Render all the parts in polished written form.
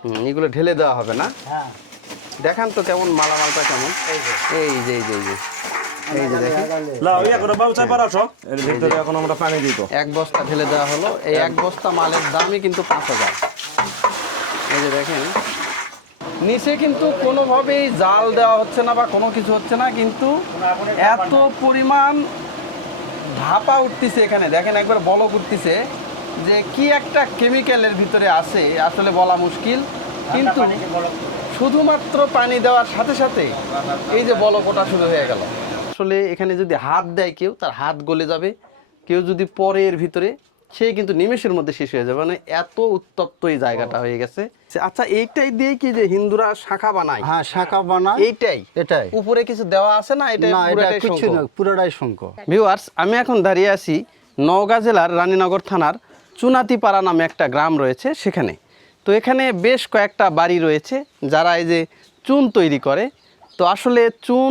এগুলো ঢেলে দেওয়া হবে না? হ্যাঁ। দেখান তো কেমন মালামালটা কেমন। এই যে দেখেন এখন আমরা পানি দিব। এক বস্তা ঢেলে দেওয়া হলো। এই এক বস্তা মালের দামই কিন্তু 5,000। এই যে দেখেন নিচে কিন্তু কোনোভাবেই জাল দেওয়া হচ্ছে না বা কোনো কিছু হচ্ছে না, কিন্তু এত পরিমাণ ধাপা উঠতেছে এখানে। দেখেন একবার বলক উঠতেছে, যে কি একটা কেমিক্যালের ভিতরে আছে আসলে বলা মুশকিল। কিন্তু শুধুমাত্র পানি দেওয়ার সাথে সাথে এই যে বলক ওঠা শুরু হয়ে গেল। আসলে এখানে যদি হাত দেয় কেউ, তার হাত গলে যাবে। কেউ যদি পরে এর ভিতরে, সে কিন্তু নিমেষের মধ্যে শেষ হয়ে যাবে। মানে এত উত্তপ্ত এই জায়গাটা হয়ে গেছে। আচ্ছা, এইটাই দিয়ে কি যে হিন্দুরা শাখা বানায়? হ্যাঁ, শাখা বানায়। এটাই উপরে কিছু দেওয়া আছে না? এটা পুরোটাই শঙ্খ। ভিউয়ার্স, আমি এখন দাঁড়িয়ে আছি নওগাঁ জেলার রানীনগর থানার চুনাতিপাড়া নামে একটা গ্রাম রয়েছে সেখানে। তো এখানে বেশ কয়েকটা বাড়ি রয়েছে যারা এই যে চুন তৈরি করে। তো আসলে চুন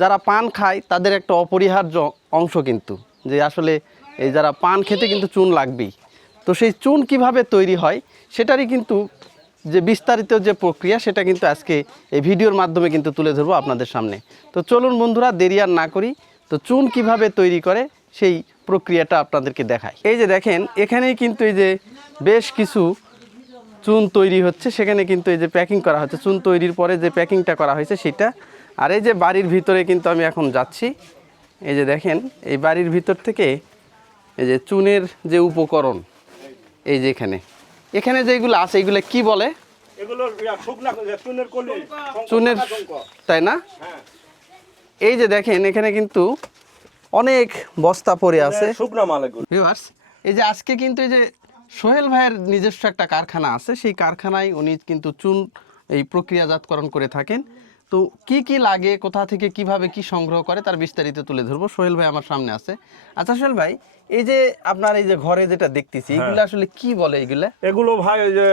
যারা পান খায় তাদের একটা অপরিহার্য অংশ, কিন্তু যে আসলে এই যারা পান খেতে কিন্তু চুন লাগবেই। তো সেই চুন কিভাবে তৈরি হয় সেটারই কিন্তু যে বিস্তারিত যে প্রক্রিয়া, সেটা কিন্তু আজকে এই ভিডিওর মাধ্যমে কিন্তু তুলে ধরবো আপনাদের সামনে। তো চলুন বন্ধুরা, দেরি আর না করি, তো চুন কিভাবে তৈরি করে সেই প্রক্রিয়াটা আপনাদেরকে দেখায়। এই যে দেখেন এখানেই কিন্তু এই যে বেশ কিছু চুন তৈরি হচ্ছে, সেখানে কিন্তু এই যে প্যাকিং করা হচ্ছে। চুন তৈরির পরে যে প্যাকিংটা করা হয়েছে সেটা। আর এই যে বাড়ির ভিতরে কিন্তু আমি এখন যাচ্ছি। এই যে দেখেন এই বাড়ির ভিতর থেকে এই যে চুনের যে উপকরণ, এই যে এখানে যেগুলো আছে এগুলো কি বলে? চুনের, তাই না? এই যে দেখেন এখানে কিন্তু অনেক বস্তা পড়ে আছে। ভিউয়ার্স, এই যে আজকে কিন্তু এই যে সোহেল ভাইয়ের নিজস্ব একটা কারখানা আছে, সেই কারখানায় উনি কিন্তু চুন এই প্রক্রিয়াজাতকরণ করে থাকেন। তো কি কি লাগে, কোথা থেকে কিভাবে কি সংগ্রহ করে, তার বিস্তারিত তুলে ধরবো। সোহেল ভাই আমার সামনে আছে। আচ্ছা সোহেল ভাই, এই যে আপনার এই যে ঘরে যেটা দেখতেছি, এগুলো আসলে কি বলে? এগুলো ভাই ওই যে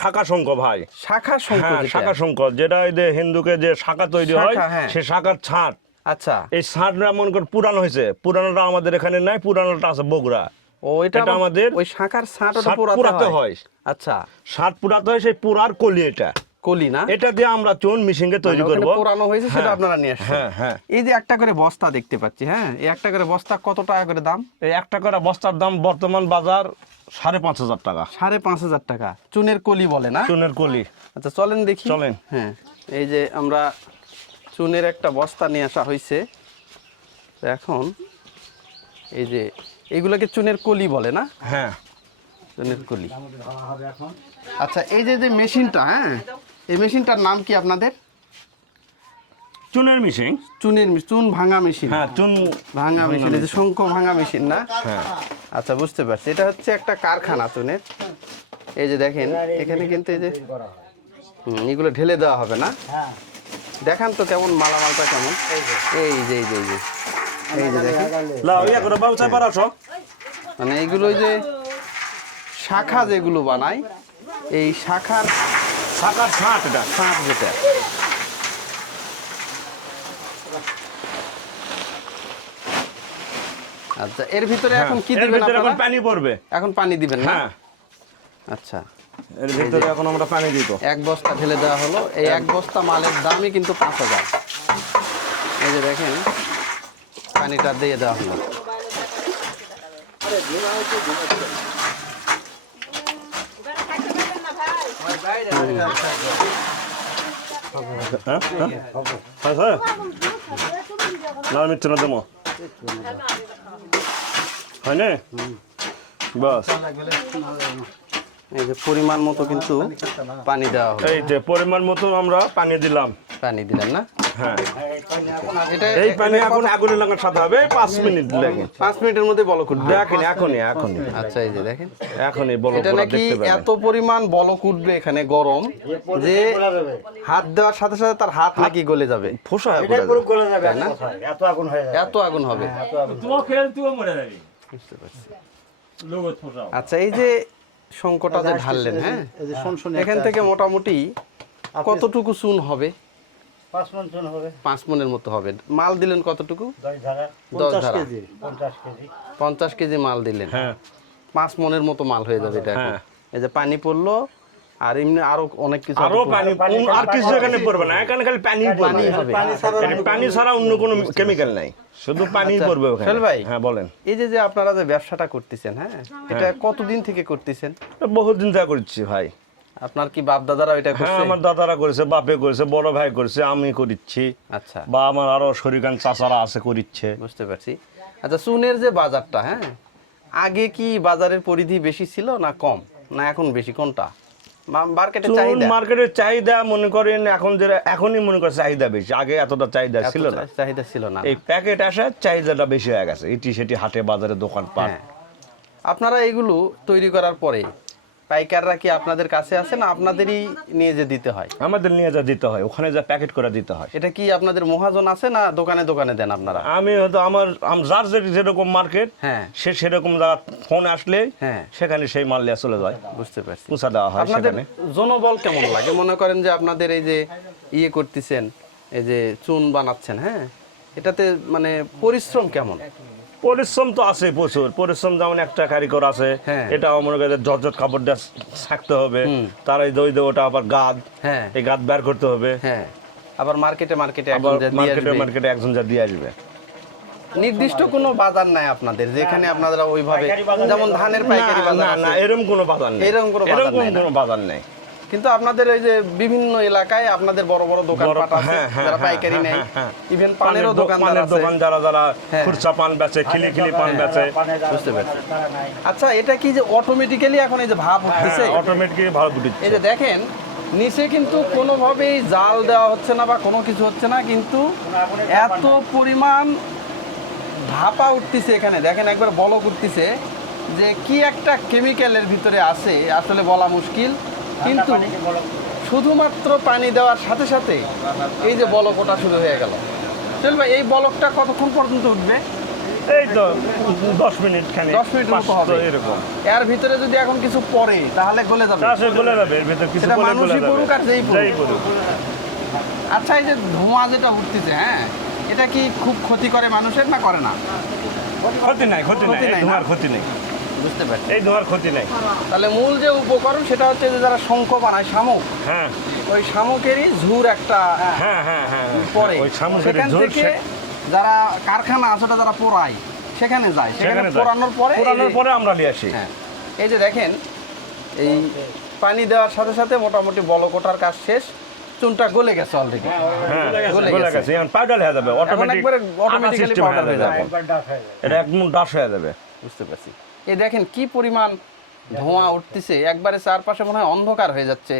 শাখা শঙ্খ ভাই। শাখা শঙ্খ? শাখা শঙ্খ যেটা এই যে হিন্দুকে যে শাখা তৈরি হয়, সে শাখার ছাঁট। আচ্ছা, এই ছাঁটটা মনে কর পুরানো হয়েছে, পুরানোটা আমাদের এখানে নাই, পুরানোটা আছে বগুড়া। ও, এটা আমাদের ওই শাখার ছাঁটটা পুরাতে হয়। আচ্ছা, ছাঁট পুরাতে হয়, সেই পুরার কলি, এটা কলি না? এটা দিয়ে আমরা চুন মিশিংয়ে তৈরি করব। পুরানো হয়েছে সেটা আপনারা নিয়ে আসছেন। হ্যাঁ হ্যাঁ। এই যে একটা করে বস্তা দেখতে পাচ্ছি, হ্যাঁ, এই একটা করে বস্তা কত টাকা করে দাম? এই একটা করে বস্তার দাম বর্তমান বাজার 5,500 টাকা। 5,500 টাকা চুনের কলি বলে না? চুনের কলি। আচ্ছা চলেন দেখি। চলেন। হ্যাঁ, এই যে আমরা চুনের একটা বস্তা নিয়ে আসা হয়েছে। এখন এই যে এইগুলোকে চুনের কলি বলে না? হ্যাঁ, চুনের কলি। আচ্ছা, এই যে যে মেশিনটা, হ্যাঁ, এই মেশিনটার নাম কি আপনাদের? চুনের মেশিন। চুন ভাঙা মেশিন। হ্যাঁ, চুন ভাঙা মেশিন, এই যে শঙ্খ ভাঙা মেশিন না? হ্যাঁ। আচ্ছা, বুঝতে পারছি। এটা হচ্ছে একটা কারখানা চুনের। এই যে দেখেন এখানে কিন্তু এই যে এগুলো ঢেলে দেওয়া হবে না? দেখান তো কেমন মালামালটা কেমন। এই যে দেখেন, মানে এইগুলো যে শাখা যেগুলো বানায়, এই শাখার ছাঁট, এটা ছাঁট যেটা। আচ্ছা, এর ভিতরে এখন কি দিবেন আপনারা? পানি পড়বে। এখন পানি দিবেন না? হ্যাঁ। আচ্ছা, এর ভিতরে এখন আমরা পানি দিব। এক বস্তা ঢেলে দেওয়া হলো। এই এক বস্তা মালের দামই কিন্তু 5,000। এই যে দেখেন পানিটা দিয়ে দেওয়া হলো। লাল মির্চ না দেবো, হয় না? বাস, এই যে পরিমাণ মতো কিন্তু পানি দেওয়া হলো। এই যে পরিমাণ মতো আমরা পানি দিলাম। পানি দিলেন না? হ্যাঁ, এটা এই পানি এখন আগুনে লাগানোর সাথে হবে 5 মিনিট লাগে। 5 মিনিটের মধ্যে বলক উঠবে। দেখেন এখনই। আচ্ছা, এই যে দেখেন এখনই বলক এটা নাকি দেখতে পাবেন। এত পরিমাণ বলক উঠবে এখানে, গরম, যে হাত দেওয়ার সাথে সাথে তার হাত নাকি গলে যাবে, ফোসা হয়ে যাবে না? এত আগুন হয়ে যাবে, এত আগুন হবে। বুঝতে পারছি। আচ্ছা, এই যে শঙ্কটা যে ঢাললেন, হ্যাঁ, এখান থেকে মোটামুটি কতটুকু চুন হবে? 5 মণ চুন হবে। 5 মণের মতো হবে। মাল দিলেন কতটুকু? 10 ধারা। 10 কেজি। 50 কেজি। 50 কেজি মাল দিলেন। হ্যাঁ, 5 মণের মতো মাল হয়ে যাবে এটা এখন। হ্যাঁ। এই যে পানি পড়লো, আর এমনি আরো অনেক কিছু আরো পানি আর কিছু এখানে পড়বে না, এখানে খালি পানি পড়বে। হবে। পানি ছাড়া অন্য কোনো কেমিক্যাল নাই, শুধু পানি পড়বে ওখানে। সোহেল ভাই, হ্যাঁ বলেন। এই যে আপনারা যে ব্যবসাটা করতেছেন, হ্যাঁ, এটা কতদিন থেকে করতেছেন? বহুত দিন ধরে করছি ভাই। আপনার কি বাপ দাদারা এটা হ্যাঁ, করছে? আমার দাদারা করেছে, বাপে করেছে, বড় ভাই করেছে, আমি করিচ্ছি, আচ্ছা, বা আমার আরো শরিকান চাচারা আছে করিচ্ছে। বুঝতে পারছি। আচ্ছা, চুনের যে বাজারটা, হ্যাঁ, আগে কি বাজারের পরিধি বেশি ছিল না কম, না এখন বেশি, কোনটা মার্কেটে চুন চাহিদা? মার্কেটের চাহিদা মনে করেন এখন যেটা, এখনই মনে করেন চাহিদা বেশি, আগে এতটা চাহিদা ছিল না। চাহিদা ছিল না। এই প্যাকেট আসার চাহিদাটা বেশি হয়ে গেছে, এটি সেটি হাটে বাজারে দোকান পাট। হ্যাঁ। আপনারা এগুলো তৈরি করার পরে পাইকাররা কি আপনাদের কাছে আসে না আপনাদেরই নিয়ে যে দিতে হয়? আমাদের নিয়ে যা দিতে হয়, ওখানে যা প্যাকেট করে দিতে হয়। এটা কি আপনাদের মহাজন আছে না দোকানে দোকানে দেন আপনারা? আমি হয়তো আমার যার যেরকম মার্কেট, হ্যাঁ, সে সেরকম জায়গা ফোন আসলে হ্যাঁ, সেখানে সেই মাল নিয়ে চলে যায়, বুঝতে পারছি। পৌঁছা দেওয়া হয় আপনাদের সেখানে। জনবল কেমন লাগে? মনে করেন যে আপনাদের এই যে ইয়ে করতেছেন, এই যে চুন বানাচ্ছেন, হ্যাঁ, এটাতে মানে পরিশ্রম কেমন? পরিশ্রম তো আছে প্রচুর পরিশ্রম, যেমন একটা কারিগর আছে, হ্যাঁ, এটাও মনে করেন জর্জট কাপড় দিয়ে থাকতে হবে, তার এই দই ওটা আবার গাদ, হ্যাঁ, এই গাদ বের করতে হবে, হ্যাঁ, আবার মার্কেটে আবার একজন মার্কেটে একজন যা দিয়ে আসবে। নির্দিষ্ট কোনো বাজার নাই আপনাদের যেখানে আপনারা ওইভাবে, যেমন ধানের পাইকারি না বাজার না, আছে, এরকম কোনো বাজার নেই, এরকম কোনো বাজার এরকম নেই না? কোনো বাজার নেই। কিন্তু আপনাদের এই যে বিভিন্ন এলাকায় আপনাদের বড় বড় দোকানপাট আছে, হ্যাঁ, হ্যাঁ, যারা হ্যাঁ, পাইকারি নেয়, হ্যাঁ, ইভেন পানেরও দোকানদার পানের আছে। দোকান যারা হ্যাঁ, খুচরা পান বেচে, খিলি পান বেচে। বুঝতে পারছি। আচ্ছা, এটা কি যে অটোমেটিক্যালি এখন এই যে ভাব উঠতেছে, অটোমেটিক ভালো দুটিচ্ছে। এই যে দেখেন নিচে কিন্তু কোনোভাবেই জাল দেওয়া হচ্ছে না বা কোনো কিছু হচ্ছে না, কিন্তু এত পরিমাণ ভাপা উঠতেছে এখানে, দেখেন একবার বলক উঠতেছে, যে কি একটা কেমিক্যালের ভিতরে আছে আসলে বলা মুশকিল। কিন্তু শুধুমাত্র পানি দেওয়ার সাথে সাথে এই যে বলক ওঠা শুরু হয়ে গেল। চল ভাই, এই বলকটা কতক্ষণ পর্যন্ত উঠবে? এই তো 10 মিনিট, 10 মিনিট মতো হবে এরকম। এর ভিতরে যদি এখন কিছু পড়ে তাহলে গলে যাবে, চাষে গলে যাবে, এর ভিতর কিছু সেটা গলে মানুষই যাবে। পড়ুক আর যেই যেই পড়ুক। পড়ুক। আচ্ছা, এই যে ধোঁয়া যেটা উঠতেছে, হ্যাঁ, এটা কি খুব ক্ষতি করে মানুষের না করে না? ক্ষতি নাই, ক্ষতি নাই, ক্ষতি নাই এই না? ধোঁয়ার ক্ষতি নেই, বুঝতে পারছি। এই ধোঁয়ার ক্ষতি নাই। তাহলে মূল যে উপকরণ সেটা হচ্ছে যে যারা শঙ্খ বানায়, শামুক, হ্যাঁ ওই শামুকেরই ঝুর একটা হ্যাঁ হ্যাঁ হ্যাঁ, পরে ওই শামুকের সেখান ঝোল থেকে যারা কারখানা আছে ওটা যারা পোড়ায় সেখানে যায়, সেখানে সেখানে যায়। পোড়ানোর পরে পোড়ানোর পরে আমরা নিয়ে আসি। হ্যাঁ, এই যে দেখেন এই পানি দেওয়ার সাথে সাথে মোটামুটি বলকোটার কাজ শেষ, চুনটা গলে গেছে অলরেডি, হ্যাঁ, গলে গলে গেছে। গেছে, এখন পাউডার হয়ে যাবে, এখন একবারে অটোমেটিক্যালি পাউডার হয়ে যাবে। এটা একদম ডাস হয়ে যাবে। বুঝতে পারছি। এই দেখেন কি পরিমাণ ধোঁয়া উঠতেছে, একবারে চারপাশে মনে হয় অন্ধকার হয়ে যাচ্ছে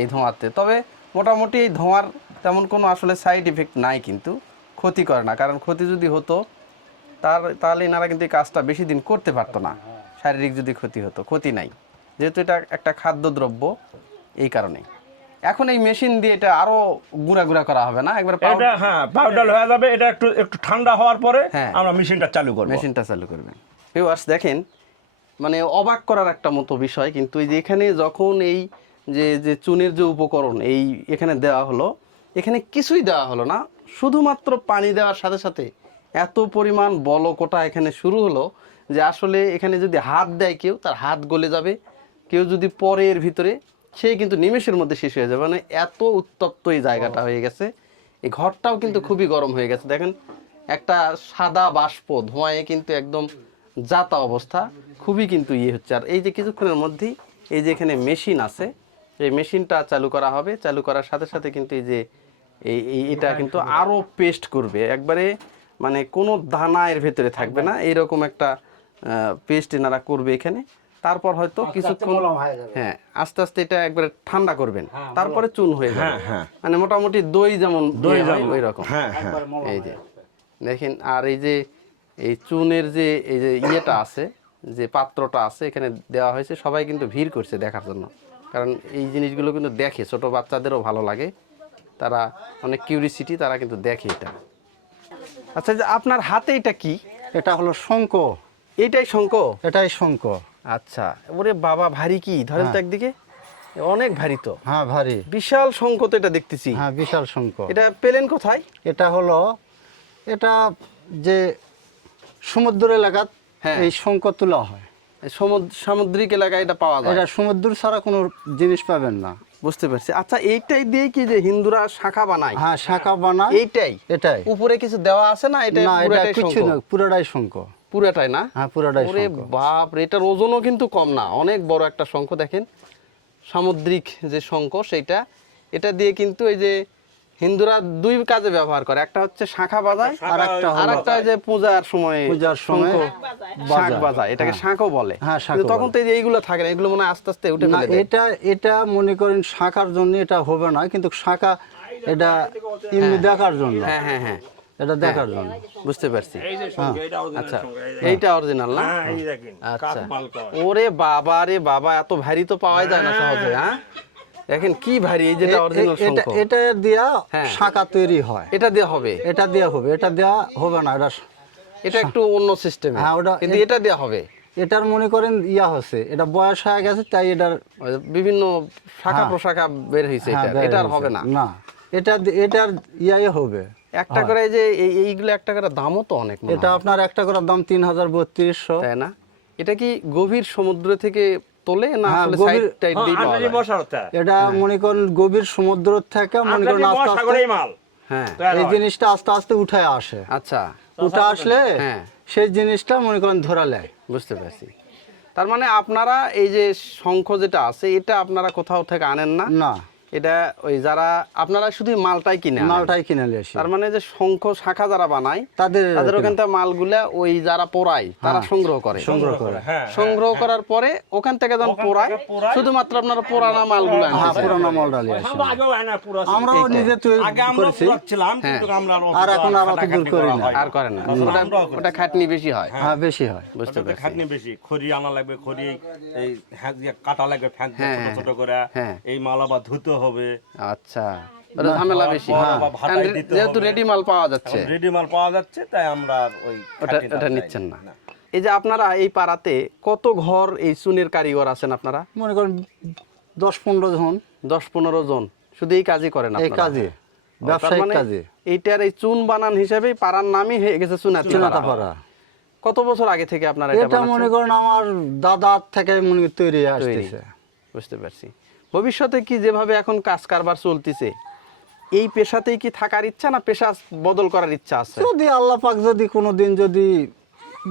এই ধোঁয়াতে। তবে মোটামুটি এই ধোঁয়ার তেমন কোনো আসলে সাইড ইফেক্ট নাই, কিন্তু ক্ষতি করে না, কারণ ক্ষতি যদি হতো তাহলে এনারা কিন্তু এই কাজটা বেশি দিন করতে পারতো না, শারীরিক যদি ক্ষতি হতো। ক্ষতি নাই, যেহেতু এটা একটা খাদ্যদ্রব্য, এই কারণে। এখন এই মেশিন দিয়ে এটা আরো গুঁড়া গুঁড়া করা হবে না, একবার এটা হ্যাঁ পাউডার হয়ে যাবে। এটা একটু একটু ঠান্ডা হওয়ার পরে হ্যাঁ, আমরা মেশিনটা চালু করব। মেশিনটা চালু করবেন। ভিউয়ার্স দেখেন, মানে অবাক করার একটা মতো বিষয়, কিন্তু এই যে এখানে যখন এই যে চুনের যে উপকরণ এই এখানে দেওয়া হলো, এখানে কিছুই দেওয়া হলো না, শুধুমাত্র পানি দেওয়ার সাথে সাথে এত পরিমাণ বলকোটা এখানে শুরু হলো যে আসলে এখানে যদি হাত দেয় কেউ, তার হাত গলে যাবে, কেউ যদি পরে এর ভিতরে, সে কিন্তু নিমেষের মধ্যে শেষ হয়ে যাবে। মানে এত উত্তপ্ত এই জায়গাটা হয়ে গেছে। এই ঘরটাও কিন্তু খুবই গরম হয়ে গেছে, দেখেন একটা সাদা বাষ্প ধোঁয়ায় কিন্তু একদম যাতা অবস্থা, খুবই কিন্তু ইয়ে হচ্ছে। আর এই যে কিছুক্ষণের মধ্যেই এই যে এখানে মেশিন আছে, এই মেশিনটা চালু করা হবে, চালু করার সাথে সাথে কিন্তু এই যে এটা কিন্তু আরও পেস্ট করবে, একবারে মানে কোনো দানা এর ভেতরে থাকবে না, এইরকম একটা পেস্ট এনারা করবে এখানে। তারপর হয়তো কিছুক্ষণ, হ্যাঁ, আস্তে আস্তে এটা একবারে ঠান্ডা করবেন, তারপরে চুন হয়ে যাবে। মানে মোটামুটি দই যেমন ওই রকম। এই যে দেখেন, আর এই যে এই চুনের যে এই যে ইয়েটা আছে, যে পাত্রটা আছে এখানে দেওয়া হয়েছে, সবাই কিন্তু ভিড় করছে দেখার জন্য, কারণ এই জিনিসগুলো কিন্তু দেখে, ছোট বাচ্চাদেরও ভালো লাগে, তারা অনেক কিউরিসিটি, তারা কিন্তু দেখে এটা। আচ্ছা, যে আপনার হাতে এটা কি? এটা হলো শঙ্খ। এইটাই শঙ্খ? এটাই শঙ্খ। আচ্ছা, ওরে বাবা, ভারী কি, ধরেন তো একদিকে, অনেক ভারী তো। হ্যাঁ, ভারী, বিশাল শঙ্খ তো এটা দেখতেছি। হ্যাঁ, বিশাল শঙ্খ। এটা পেলেন কোথায়? এটা হলো, এটা যে সমুদ্র এলাকাত হ্যাঁ, এই শঙ্খ তোলা হয়। সামুদ্রিক এলাকায় এটা পাওয়া যায়। এটা সমুদ্র ছাড়া কোনো জিনিস পাবেন না। বুঝতে পারছি। আচ্ছা, এইটাই দিয়ে কি যে হিন্দুরা শাখা বানায়? হ্যাঁ, শাখা বানায়। এইটাই এটাই। উপরে কিছু দেওয়া আছে না? এটা না, এটা পুরাটাই কিছু শঙ্খ? না, পুরোটাই শঙ্খ। পুরাটাই না? হ্যাঁ, পুরোটাই ওরে শঙ্খ। বাপ রে, এটার ওজনও কিন্তু কম না, অনেক বড় একটা শঙ্খ। দেখেন সামুদ্রিক যে শঙ্খ সেইটা, এটা দিয়ে কিন্তু এই যে হিন্দুরা দুই কাজে ব্যবহার করে, একটা হচ্ছে শাঁখা বাজায়, আর একটা যে পূজার সময় শঙ্খ শাঁখ বাজায়, এটাকে শাঁখও বলে। হ্যাঁ, শাঁখও কিন্তু তখন তো এই যে এইগুলো থাকে না, এগুলো মনে হয় আস্তে আস্তে উঠে না, ফেলে দেয়। এটা মনে করেন শাখার জন্য এটা হবে না, কিন্তু শাখা এটা এমনি দেখার জন্য। হ্যাঁ হ্যাঁ হ্যাঁ, এটা দেখার জন্য। বুঝতে পারছি। এই যে শঙ্খ, এটা original আচ্ছা, শঙ্খ, এইটা অরিজিনাল না? হ্যাঁ, এই দেখেন, আচ্ছা। কাঠ মাল কয়। ওরে বাবা রে বাবা, এত ভারী তো পাওয়াই যায় না সহজে। হ্যাঁ, দেখেন কি ভারী, এই যেটা অরিজিনাল শঙ্খ। এটা দিয়া হ্যাঁ। শাখা তৈরি হয়। এটা দিয়ে হবে? এটা দেয়া হবে, এটা দেয়া হবে না। এটা একটু অন্য সিস্টেম। হ্যাঁ, ওটা কিন্তু এটা দেয়া হবে। এটার মনে করেন ইয়া হচ্ছে, এটা বয়স হয়ে গেছে, তাই এটার ওই বিভিন্ন শাখা হ্যাঁ। প্রশাখা বের হয়েছে। হ্যাঁ, এটা আর হবে না। না, এটার ইয়াই হবে। একটা করে এই যে এইগুলো একটা করে দামও তো অনেক মনে এটা হয়, আপনার একটা করে দাম 3300। তাই না? এটা কি গভীর সমুদ্র থেকে তোলে না হ্যাঁ, আসলে গভীর- সাইড টাইড দিয়ে পাওয়া যায়? বসারটা এটা মনে করেন গভীর সমুদ্র থেকে মনে করেন আস্তে সাগরেই আস্তে মাল হ্যাঁ, এই জিনিসটা আস্তে আস্তে উঠে আসে। আচ্ছা, উঠে আসলে হ্যাঁ। সেই জিনিসটা মনে করেন ধরালেয়। বুঝতে পারছি। তার মানে আপনারা এই যে শঙ্খ যেটা আছে, এটা আপনারা কোথাও থেকে আনেন না? না, এটা ওই যারা আপনারা শুধু মালটাই কিনে আনেন? মালটাই কিনে নিয়ে আসি। তার মানে যে শঙ্খ শাখা যারা বানায় তাদের ওখান থেকে মালগুলা ওই যারা পোড়ায় তারা সংগ্রহ করে। সংগ্রহ করে। হ্যাঁ, সংগ্রহ করার পরে ওখান থেকে যখন পোড়ায়, শুধুমাত্র আপনারা পুরানা মালগুলো হ্যাঁ, আনতেছেন। পুরানো মালটা নিয়ে আসি। আমরা আগেও আনা পুরো আমরাও নিজে তৈরি আগে আমরা করেছি। পুরাচ্ছিলাম, কিন্তু আমরা আর এখন আর অত দূর করি না। আর করেন না, তখন ওটা আমরাও করি। ওটা খাটনি বেশি হয়। হ্যাঁ, বেশি হয়। বুঝতে ওটাতে পারছি। খাটনি বেশি, খড়ি আনা লাগবে, খড়ি এই ফ্যাঁক দিয়ে কাটা লাগবে, ফ্যাঁক দিয়ে হ্যাঁ, ছোট ছোট করে। হ্যাঁ। এই মাল আবার ধুতে হবে, আচ্ছা, ওটা ঝামেলা বেশি। হ্যাঁ। বা ভাটায় কারণ দিতে যেহেতু হবে। রেডি মাল পাওয়া যাচ্ছে, রেডি মাল পাওয়া যাচ্ছে, তাই আমরা আর ওই ওটা খাটনিটা ওটা চাই নিচ্ছেন না। এই যে আপনারা এই পাড়াতে কত ঘর এই চুনের কারিগর আছেন আপনারা? মনে করেন 10-15 জন 10-15 জন শুধু এই কাজই করেন এই আপনারা? কাজে, ও, তার ব্যবসায়িক মানে কাজে। এইটার এই চুন বানান হিসেবে পাড়ার নামই হয়ে গেছে চুনাতি চুনাতা পাড়া। পাড়া। কত বছর আগে থেকে আপনারা এটা এটা মনে বানাচ্ছেন? করেন আমার দাদার থেকে মনে করেন তৈরি হয়ে আসতেছে। বুঝতে পারছি। ভবিষ্যতে কি যেভাবে এখন কাজ কারবার চলতেছে, এই পেশাতেই কি থাকার ইচ্ছা না পেশা বদল করার ইচ্ছা আছে? যদি আল্লাহ পাক যদি কোনোদিন যদি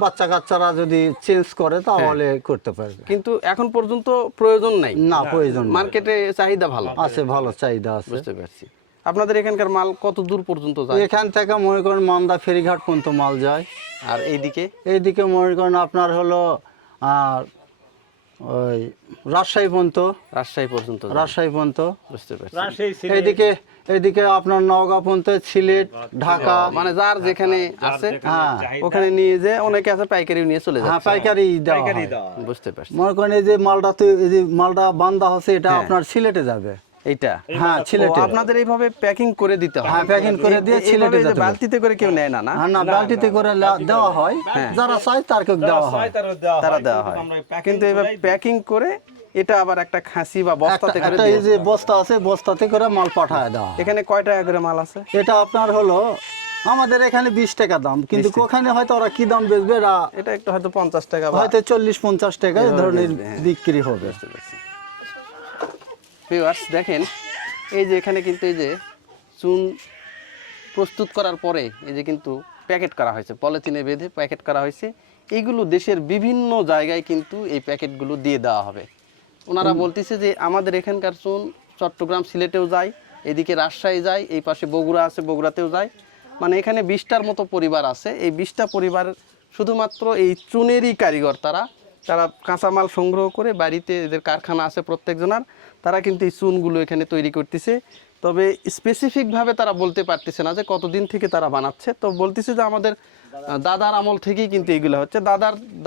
বাচ্চা কাচ্চারা যদি চেঞ্জ করে তাহলে করতে পারবে। কিন্তু এখন পর্যন্ত প্রয়োজন নাই, না, প্রয়োজন নেই। মার্কেটে চাহিদা ভালো। আছে, ভালো চাহিদা আছে। বুঝতে পারছি। আপনাদের এখানকার মাল কত দূর পর্যন্ত যায়? এখান থেকে মনে করেন মান্দা ফেরিঘাট পর্যন্ত মাল যায়। আর এইদিকে? এইদিকে মনে করেন আপনার হলো ওই রাজশাহী পর্যন্ত। রাজশাহী পর্যন্ত যায়। রাজশাহী পর্যন্ত। বুঝতে পারছি। এইদিকে আপনার নওগাঁ পর্যন্ত, সিলেট, ঢাকা। মানে যার যেখানে আছে হ্যাঁ, ওখানে নিয়ে যে অনেকে আছে পাইকারি নিয়ে চলে হ্যাঁ, যায়। পাইকারি দেওয়া পাইকারি হয়। দেওয়া। বুঝতে পারছি। মনে করেন এই যে মালটা এই যে মালটা বান্ধা হচ্ছে, এটা হ্যাঁ। আপনার সিলেটে যাবে। এইটা হ্যাঁ, ও, সিলেটে। আপনাদের এইভাবে প্যাকিং করে দিতে হয়? হ্যাঁ, packing করে দিয়ে এইভাবে সিলেটে এই যে যেতে হবে। বালতিতে করে কেউ নেয় না, না? না, বালতিতে করে দেওয়া হয়, যারা চায় তারকে দেওয়া হয়। তারা দেওয়া হয়, কিন্তু এবার প্যাকিং করে এটা আবার একটা খাসি বা বস্তাতে করে একটা দিয়ে এই যে বস্তা আছে, বস্তাতে করে মাল পাঠায় দেওয়া হয়। এখানে কয় টাকা করে মাল আছে? এটা আপনার হলো আমাদের এখানে 20 টাকা দাম, কিন্তু ওখানে হয়তো ওরা কি দাম বেচবে, এরা এটা একটু হয়তো 50 টাকা বা হয়তো 40-50 টাকা এই ধরনের বেচবে, হ্যাঁ। বিক্রি হবে। বুঝতে পারছি। ভিউয়ার্স দেখেন, এই যে এখানে কিন্তু এই যে চুন প্রস্তুত করার পরে এই যে কিন্তু প্যাকেট করা হয়েছে, পলিথিনে বেঁধে প্যাকেট করা হয়েছে। এইগুলো দেশের বিভিন্ন জায়গায় কিন্তু এই প্যাকেটগুলো দিয়ে দেওয়া হবে। ওনারা বলতেছে যে আমাদের এখানকার চুন চট্টগ্রাম, সিলেটেও যায়, এদিকে রাজশাহী যায়, এই পাশে বগুড়া আছে, বগুড়াতেও যায়। মানে এখানে 20টার মতো পরিবার আছে। এই 20টা পরিবার শুধুমাত্র এই চুনেরই কারিগর। তারা কাঁচামাল সংগ্রহ করে বাড়িতে, এদের কারখানা আছে প্রত্যেকজনার, তারা কিন্তু এই চুনগুলো এখানে তৈরি করতেছে। তবে স্পেসিফিকভাবে তারা বলতে পারতেছে না যে কতদিন থেকে তারা বানাচ্ছে। তো বলতেছে যে আমাদের দাদার আমল থেকেই কিন্তু এইগুলো হচ্ছে।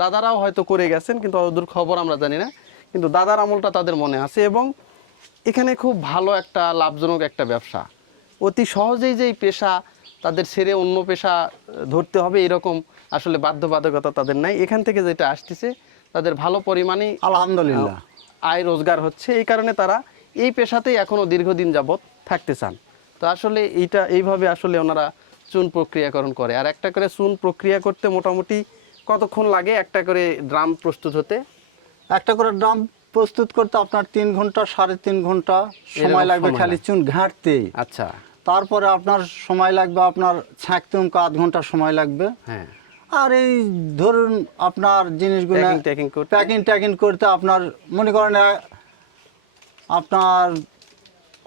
দাদারাও হয়তো করে গেছেন, কিন্তু ওদের খবর আমরা জানি না, কিন্তু দাদার আমলটা তাদের মনে আছে। এবং এখানে খুব ভালো একটা লাভজনক একটা ব্যবসা। অতি সহজেই যে এই পেশা তাদের ছেড়ে অন্য পেশা ধরতে হবে এরকম আসলে বাধ্যবাধকতা তাদের নাই। এখান থেকে যেটা আসতেছে তাদের ভালো পরিমাণে আলহামদুলিল্লাহ আয় রোজগার হচ্ছে, এই কারণে তারা এই পেশাতেই এখনও দীর্ঘদিন যাবৎ থাকতে চান। তো আসলে এইভাবে আসলে ওনারা চুন প্রক্রিয়াকরণ করে। আর একটা করে চুন প্রক্রিয়া করতে মোটামুটি কতক্ষণ লাগে একটা করে ড্রাম প্রস্তুত হতে? একটা করে ড্রাম প্রস্তুত করতে আপনার 3 ঘন্টা 3.5 ঘন্টা সময় লাগবে সময় খালি লাগে। চুন ঘাঁটতেই। আচ্ছা। তারপরে আপনার সময় লাগবে আপনার ছাঁকতে আধ ঘন্টা সময় লাগবে। হ্যাঁ। আর এই ধরুন আপনার জিনিসগুলো ট্যাকিং করতে? প্যাকিং করতে আপনার মনে করেন আপনার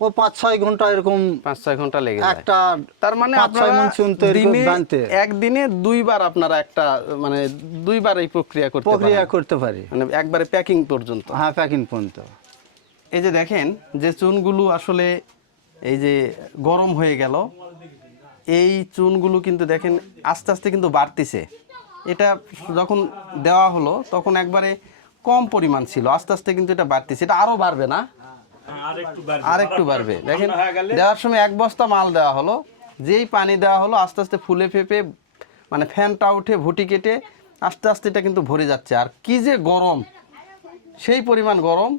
ও 5-6 ঘন্টা এরকম 5-6 ঘন্টা লেগে যায়। একটা তার মানে 5-6 আপনারা মণ চুন তৈরি করে দিনে বানতে একদিনে 2বার আপনারা একটা মানে 2বার এই প্রক্রিয়া করতে প্রক্রিয়া পারেন, করতে পারি। মানে একবারে প্যাকিং পর্যন্ত। হ্যাঁ, প্যাকিং পর্যন্ত। এই যে দেখেন যে চুনগুলো আসলে এই যে গরম হয়ে গেল, এই চুনগুলো কিন্তু দেখেন আস্তে আস্তে কিন্তু বাড়তিছে। এটা যখন দেওয়া হলো তখন একবারে কম পরিমাণ ছিল, আস্তে আস্তে কিন্তু এটা বাড়তিছে। এটা আরো বাড়বে না? আর একটু বাড়বে। দেখেন দেওয়ার সময় 1 বস্তা মাল দেওয়া হলো, যেই পানি দেওয়া হলো আস্তে আস্তে ফুলে ফেপে মানে ফ্যানটা উঠে ভুটি কেটে আস্তে আস্তে এটা কিন্তু ভরে যাচ্ছে। আর কি যে গরম, সেই পরিমাণ গরম,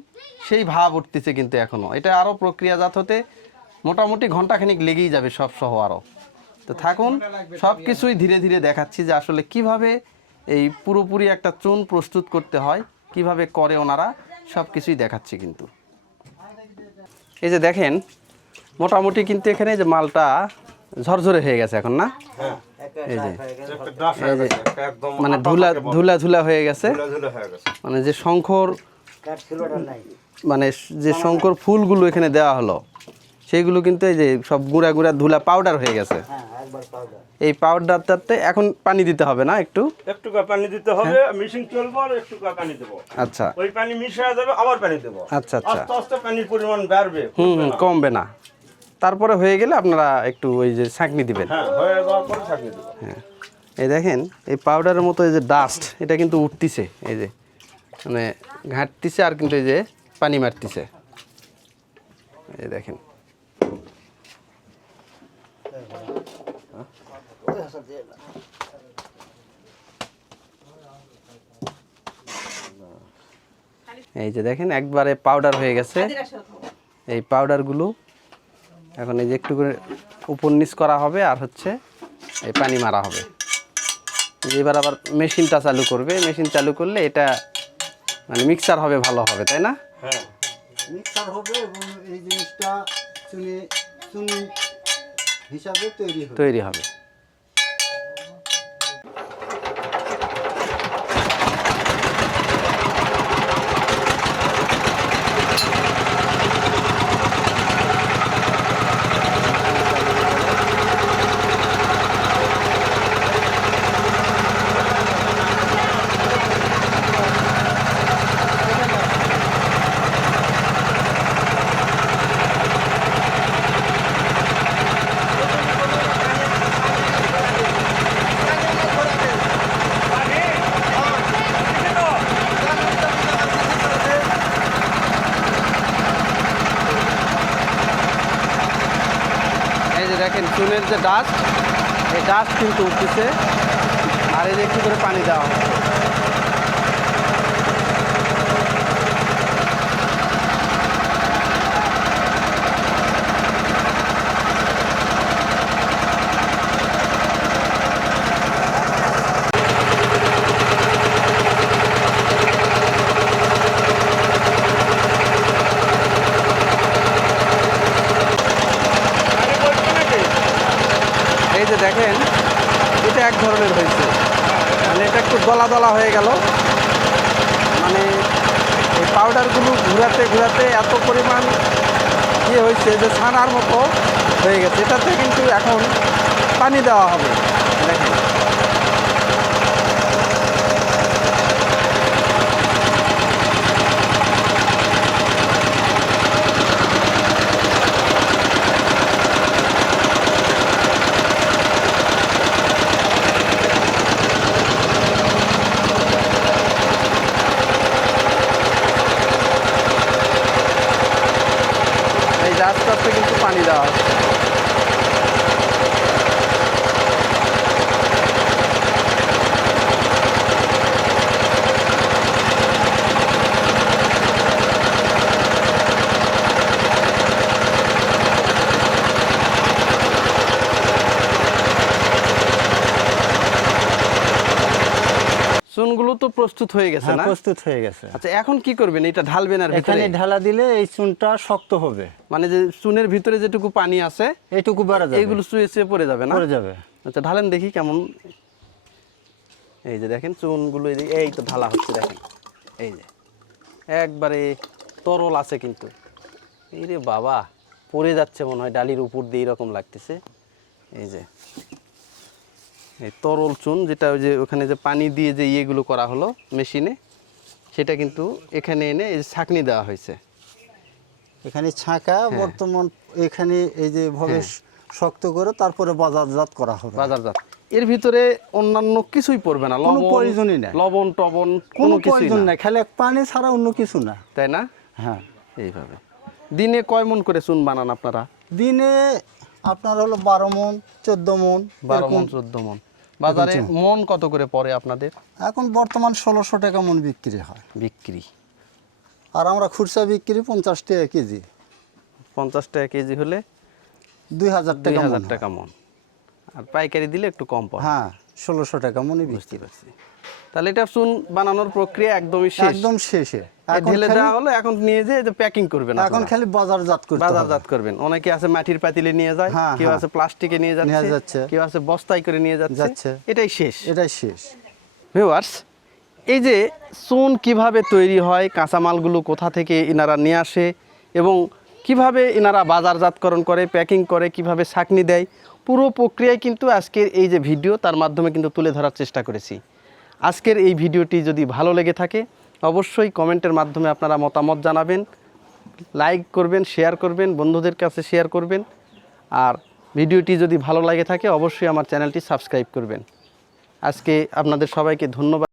সেই ভাব উঠতেছে কিন্তু এখনো। এটা আরও প্রক্রিয়াজাত হতে মোটামুটি ঘন্টাখানিক লেগেই যাবে সব সহ আরও। তো থাকুন, সব কিছুই ধীরে ধীরে দেখাচ্ছি যে আসলে কিভাবে এই পুরোপুরি একটা চুন প্রস্তুত করতে হয়, কিভাবে করে ওনারা, সব কিছুই দেখাচ্ছি কিন্তু। এই যে দেখেন মোটামুটি কিন্তু এখানে যে মালটা ঝরঝরে হয়ে গেছে এখন, না? এই যে মানে ধুলা ধুলা ধুলা হয়ে গেছে, মানে যে শঙ্কর মানে যে শঙ্কর ফুলগুলো এখানে দেওয়া হলো সেইগুলো কিন্তু এই যে সব গুঁড়া গুঁড়া ধুলা পাউডার হয়ে গেছে। এই পাউডারটাতে এখন পানি দিতে হবে না? একটু পানি দিতে হবে, মেশিন চলবে আর একটু পানি দেব। আচ্ছা, ওই পানি মিশে যাবে, আবার পানি দেব। আচ্ছা আচ্ছা, আস্তে আস্তে পানির পরিমাণ বাড়বে, কমবে না। তারপরে হয়ে গেলে আপনারা একটু ওই যে ছাঁকনি দিবেন। হ্যাঁ, হয়ে যাওয়ার পরে ছাঁকিয়ে দেব। হ্যাঁ, এই দেখেন এই পাউডারের মতো এই যে ডাস্ট, এটা কিন্তু উঠতিছে, এই যে মানে ঘাঁটতিছে আর কিন্তু এই যে পানি মারতিছে, এই দেখেন। এই যে দেখেন একবারে পাউডার হয়ে গেছে। এই পাউডারগুলো এখন এই যে একটু করে উপর নিচ করা হবে আর হচ্ছে এই পানি মারা হবে। এবার আবার মেশিনটা চালু করবে, মেশিন চালু করলে এটা মানে মিক্সার হবে, ভালো হবে, তাই না? হ্যাঁ, মিক্সার হবে এবং এই জিনিসটা চুন হিসাবে তৈরি হবে। এই যে দেখেন চুনের যে ডাস্ট, এই ডাস্ট কিন্তু উঠতেছে আর এই যে একটু করে পানি দেওয়া হবে। এই যে দেখেন এটা এক ধরনের হয়েছে, মানে এটা একটু দলা দলা হয়ে গেল, মানে এই পাউডারগুলো ঘুরাতে ঘুরাতে এত পরিমাণ ইয়ে হয়েছে যে ছানার মতো হয়ে গেছে। এটাতে কিন্তু এখন পানি দেওয়া হবে, দেখেন। এই যে আস্তে আস্তে কিন্তু পানি দেওয়া হচ্ছে। চুনগুলো তো প্রস্তুত হয়ে গেছে হ্যাঁ না? প্রস্তুত হয়ে গেছে। আচ্ছা এখন কি করবেন, এটা ঢালবেন আর ভিতরে? এখানে ঢালা দিলে এই চুনটা শক্ত হবে, মানে যে চুনের ভিতরে যেটুকু পানি আছে এইটুকু বেড়া যাবে, এইগুলো চুয়ে চুয়ে পড়ে যাবে না? পড়ে যাবে। আচ্ছা ঢালেন দেখি কেমন। এই যে দেখেন চুনগুলো এই তো ঢালা হচ্ছে, দেখেন এই যে একবারে তরল আছে কিন্তু। এই রে বাবা, পড়ে যাচ্ছে মনে হয় ডালির উপর দিয়ে, এরকম লাগতেছে। এই যে এই তরল চুন, যেটা ওই যে ওখানে যে পানি দিয়ে যে ইয়েগুলো করা হলো মেশিনে, সেটা কিন্তু এখানে এনে এই যে ছাঁকনি দেওয়া হয়েছে। এখানে ছাঁকা বর্তমান এখানে এই যে ভাবে শক্ত করে তারপরে বাজারজাত করা হবে। বাজারজাত এর ভিতরে অন্যান্য কিছুই পড়বে না, কোনো লবণ প্রয়োজনই নাই, লবণ টবণ কোনো কিছুই প্রয়োজন না, নাই, খালি এক পানি ছাড়া অন্য কিছু না। তাই না? হ্যাঁ, এইভাবে দিনে কয় মন করে চুন বানান আপনারা? দিনে আপনার হলো 12 মন 14 মন 12 মন 14 মন। বাজারে মন কত করে পড়ে আপনাদের? এখন বর্তমান 1600 টাকা মন বিক্রি হয় বিক্রি। আর আমরা খুচরা বিক্রি 50 টাকা কেজি। 50 টাকা কেজি হলে 2000 টাকা মন। 2000 টাকা মন। আর পাইকারি দিলে একটু কম পড়ে। হ্যাঁ 1600 টাকা মনই বুঝতে বিক্রি। পারছি। তাহলে এটা চুন বানানোর প্রক্রিয়া একদমই শেষ। একদম শেষে। এই ঢেলে দেওয়া হলো, এখন নিয়ে যে প্যাকিং করবেন এখন আপনারা। খালি বাজারজাত করতে হবে। বাজারজাত করবেন। অনেকে আছে মাটির পাতিলে নিয়ে যায়, হ্যাঁ, কেউ হ্যাঁ। আছে প্লাস্টিকে নিয়ে নিয়ে যাচ্ছে, যাচ্ছে। কেউ আছে বস্তায় করে নিয়ে যাচ্ছে। যাচ্ছে। এটাই শেষ। এটাই শেষ। ভিউয়ার্স, এই যে চুন কিভাবে তৈরি হয়, কাঁচামালগুলো কোথা থেকে এনারা নিয়ে আসে এবং কিভাবে এনারা বাজারজাতকরণ করে, প্যাকিং করে, কিভাবে ছাঁকনি দেয়, পুরো প্রক্রিয়ায় কিন্তু আজকের এই যে ভিডিও তার মাধ্যমে কিন্তু তুলে ধরার চেষ্টা করেছি। আজকের এই ভিডিওটি যদি ভালো লেগে থাকে অবশ্যই কমেন্টের মাধ্যমে আপনারা মতামত জানাবেন, লাইক করবেন, শেয়ার করবেন, বন্ধুদের কাছে শেয়ার করবেন। আর ভিডিওটি যদি ভালো লাগে থাকে অবশ্যই আমার চ্যানেলটি সাবস্ক্রাইব করবেন। আজকে আপনাদের সবাইকে ধন্যবাদ।